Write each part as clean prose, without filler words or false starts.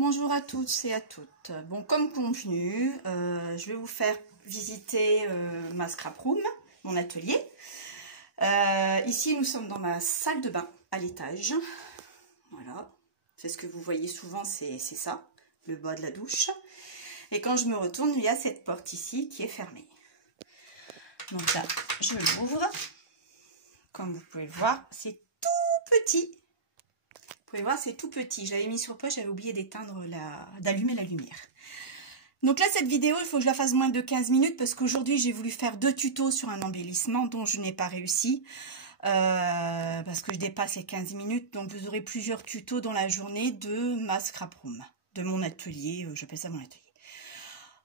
Bonjour à toutes et à toutes. Bon, comme convenu, je vais vous faire visiter ma scrap room, mon atelier. Ici, nous sommes dans ma salle de bain à l'étage. Voilà, c'est ce que vous voyez souvent, c'est ça, le bas de la douche. Et quand je me retourne, il y a cette porte ici qui est fermée. Donc là, je l'ouvre. Comme vous pouvez le voir, c'est tout petit. Vous pouvez voir, c'est tout petit. J'avais mis sur pause, j'avais oublié d'allumer la lumière. Donc là, cette vidéo, il faut que je la fasse moins de 15 minutes parce qu'aujourd'hui, j'ai voulu faire 2 tutos sur un embellissement dont je n'ai pas réussi. Parce que je dépasse les 15 minutes. Donc, vous aurez plusieurs tutos dans la journée de ma scrap room, de mon atelier. J'appelle ça mon atelier.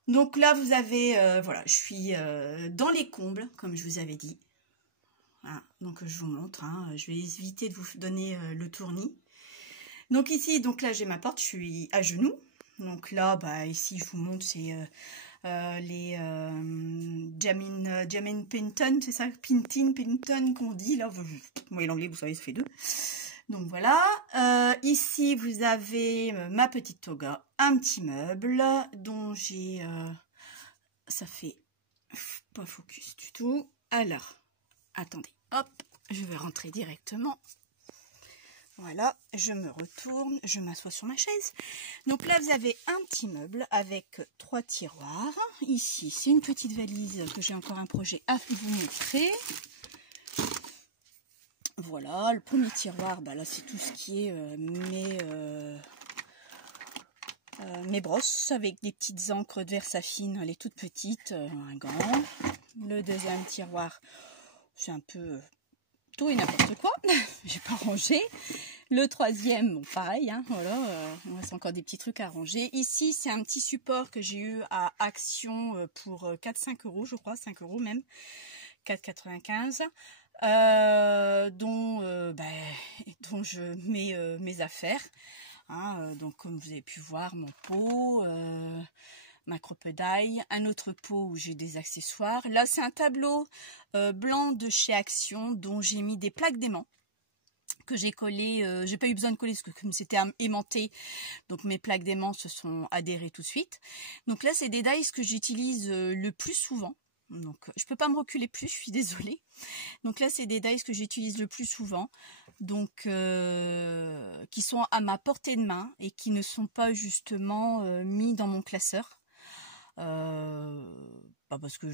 Donc là, vous avez, voilà, je suis dans les combles, comme je vous avais dit. Voilà, donc je vous montre. Je vais éviter de vous donner le tournis. Donc ici, donc là j'ai ma porte, je suis à genoux. Donc là, bah ici je vous montre, c'est les Jamin Pinton, c'est ça, Pinton qu'on dit là. Moi l'anglais, vous savez, ça fait 2. Donc voilà. Ici vous avez ma petite toga, un petit meuble dont j'ai, ça fait pas focus du tout. Alors, attendez, hop, je vais rentrer directement. Voilà, je me retourne, je m'assois sur ma chaise. Donc là, vous avez un petit meuble avec 3 tiroirs. Ici, c'est une petite valise que j'ai encore un projet à vous montrer. Voilà, le premier tiroir, bah là, c'est tout ce qui est mes brosses avec des petites encres de Versafine, les toutes petites, un gant. Le deuxième tiroir, c'est un peu tout et n'importe quoi, j'ai pas rangé. Le troisième, bon pareil, voilà, il reste encore des petits trucs à ranger. Ici, c'est un petit support que j'ai eu à Action pour 4-5 euros, je crois, 5 euros même, 4,95, dont je mets mes affaires. Donc, comme vous avez pu voir, mon pot, ma crocodile, un autre pot où j'ai des accessoires. Là, c'est un tableau blanc de chez Action dont j'ai mis des plaques d'aimant que j'ai collé. J'ai pas eu besoin de coller parce que comme c'était aimanté, donc mes plaques d'aimant se sont adhérées tout de suite. Donc là, c'est des dies que j'utilise le plus souvent. Donc, je peux pas me reculer plus, je suis désolée. Donc là, c'est des dies que j'utilise le plus souvent, donc qui sont à ma portée de main et qui ne sont pas justement mis dans mon classeur. Parce que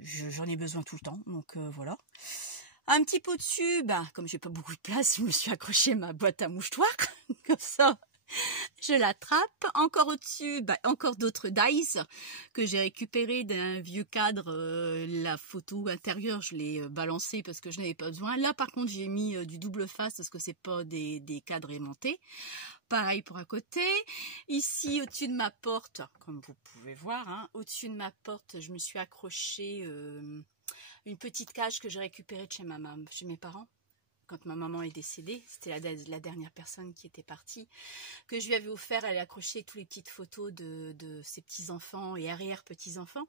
j'en ai besoin tout le temps, donc voilà. Un petit peu dessus, comme j'ai pas beaucoup de place, je me suis accroché ma boîte à mouchoirs, comme ça je l'attrape. Encore au-dessus, encore d'autres dies que j'ai récupéré d'un vieux cadre. La photo intérieure, je l'ai balancée parce que je n'avais pas besoin. Là, par contre, j'ai mis du double face parce que c'est pas des cadres aimantés. Pareil pour à côté. Ici, au-dessus de ma porte, comme vous pouvez voir, au-dessus de ma porte, je me suis accroché une petite cage que j'ai récupérée de chez mes parents. Quand ma maman est décédée, c'était la dernière personne qui était partie, que je lui avais offert. Elle a accroché toutes les petites photos de ses petits-enfants et arrière-petits-enfants.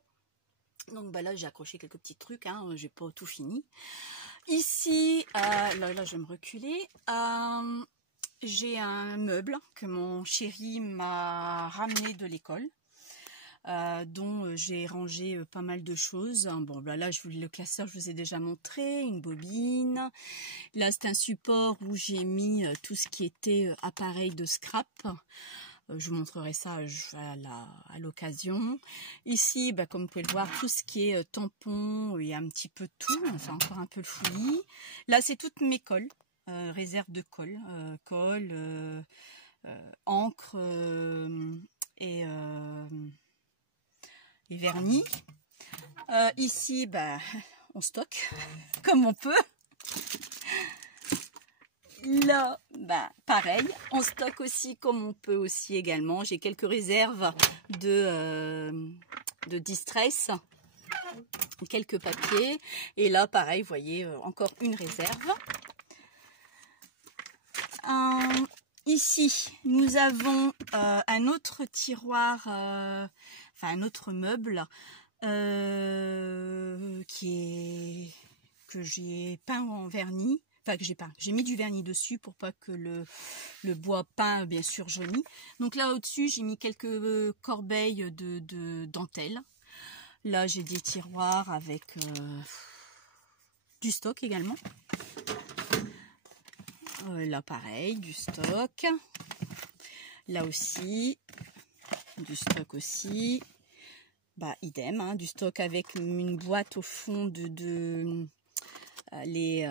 Donc là, j'ai accroché quelques petits trucs, j'ai pas tout fini. Ici, là, je vais me reculer. J'ai un meuble que mon chéri m'a ramené de l'école. Dont j'ai rangé pas mal de choses. Bon, là, le classeur, je vous ai déjà montré, une bobine. Là, c'est un support où j'ai mis tout ce qui était appareil de scrap. Je vous montrerai ça à l'occasion. Ici, comme vous pouvez le voir, tout ce qui est tampon, il y a un petit peu de tout, enfin encore un peu le fouillis. Là, c'est toutes mes colles, réserve de colle, encre et vernis. Ici, on stocke comme on peut. Là, pareil, on stocke aussi comme on peut aussi également. J'ai quelques réserves de distress, quelques papiers. Et là, pareil, vous voyez, encore une réserve. Ici, nous avons un autre tiroir, un autre meuble que j'ai peint en vernis. Enfin, que j'ai peint. J'ai mis du vernis dessus pour pas que le bois peint, bien sûr, jaunisse. Donc là, au-dessus, j'ai mis quelques corbeilles de dentelle. Là, j'ai des tiroirs avec du stock également. Là, pareil, du stock. Là aussi, du stock aussi. Bah, idem, hein, du stock avec une boîte au fond les...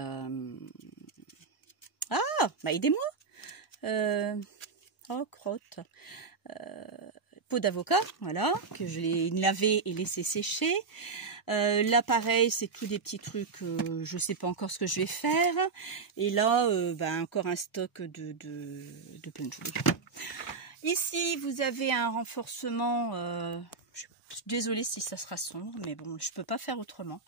Ah, bah aidez-moi. Oh, crotte. Peau d'avocat, voilà, que je l'ai lavé et laissé sécher. Là, pareil, c'est tous des petits trucs, je sais pas encore ce que je vais faire. Et là, bah, encore un stock de plein de choses. Ici, vous avez un renforcement. Je suis désolée si ça sera sombre, mais bon, je peux pas faire autrement.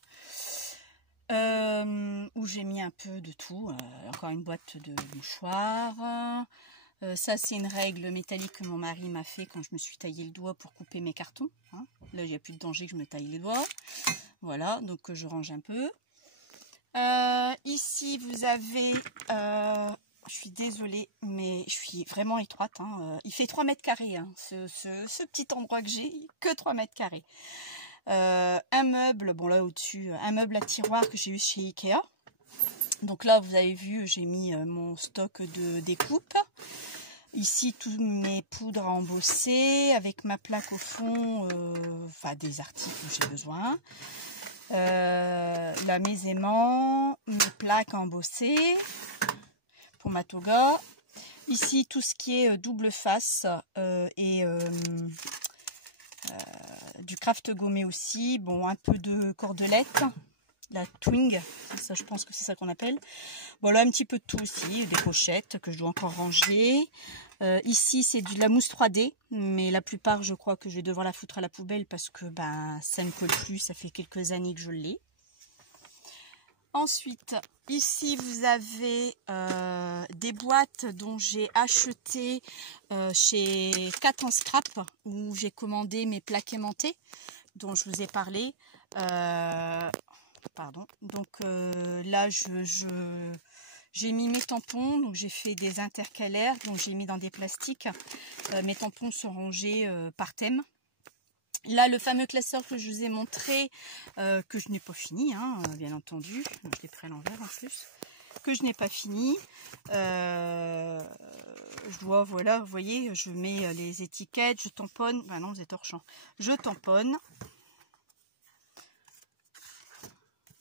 Où j'ai mis un peu de tout. Encore une boîte de mouchoirs. Ça, c'est une règle métallique que mon mari m'a fait quand je me suis taillé le doigt pour couper mes cartons. Hein. Là, il n'y a plus de danger que je me taille les doigts. Voilà, donc je range un peu. Ici, vous avez... je suis désolée, mais je suis vraiment étroite. Hein. Il fait 3 mètres carrés, hein, ce petit endroit que j'ai, que 3 mètres carrés. Un meuble, bon là au-dessus, un meuble à tiroir que j'ai eu chez Ikea. Donc là, vous avez vu, j'ai mis mon stock de découpe. Ici, tous mes poudres à embosser, avec ma plaque au fond, enfin des articles où j'ai besoin. Là, mes aimants, mes plaques à embosser pour ma toga. Ici, tout ce qui est double face et du craft gommé aussi. Bon, un peu de cordelette. La twing, ça je pense que c'est ça qu'on appelle. Voilà, un petit peu de tout aussi, des pochettes que je dois encore ranger. Ici c'est de la mousse 3D, mais la plupart je crois que je vais devoir la foutre à la poubelle parce que ben ça ne colle plus, ça fait quelques années que je l'ai. Ensuite, ici vous avez des boîtes dont j'ai acheté chez Cat en Scrap, où j'ai commandé mes plaques aimantées, dont je vous ai parlé. Pardon. Donc là, j'ai mis mes tampons, donc j'ai fait des intercalaires, donc j'ai mis dans des plastiques. Mes tampons sont rangés par thème. Là, le fameux classeur que je vous ai montré, que je n'ai pas fini, hein, bien entendu. Je l'ai pris à l'envers en plus. Que je n'ai pas fini. Je dois, voilà, vous voyez, je mets les étiquettes, je tamponne. Ben non, vous êtes hors champ. Je tamponne.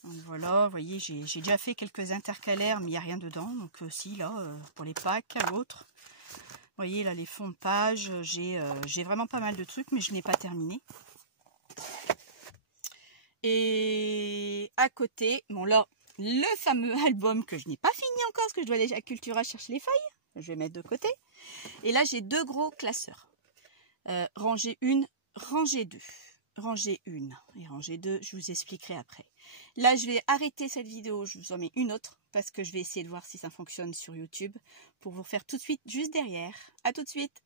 Donc voilà, vous voyez, j'ai déjà fait quelques intercalaires, mais il n'y a rien dedans. Donc si, là, pour les packs, l'autre. Vous voyez, là, les fonds de page, j'ai vraiment pas mal de trucs, mais je n'ai pas terminé. Et à côté, bon là, le fameux album que je n'ai pas fini encore, parce que je dois aller à Cultura chercher les feuilles. Je vais mettre de côté. Et là, j'ai 2 gros classeurs. Rangée 1, rangée 2. Rangée 1 et rangée 2, je vous expliquerai après. Là, je vais arrêter cette vidéo, je vous en mets une autre, parce que je vais essayer de voir si ça fonctionne sur YouTube, pour vous refaire tout de suite, juste derrière. À tout de suite.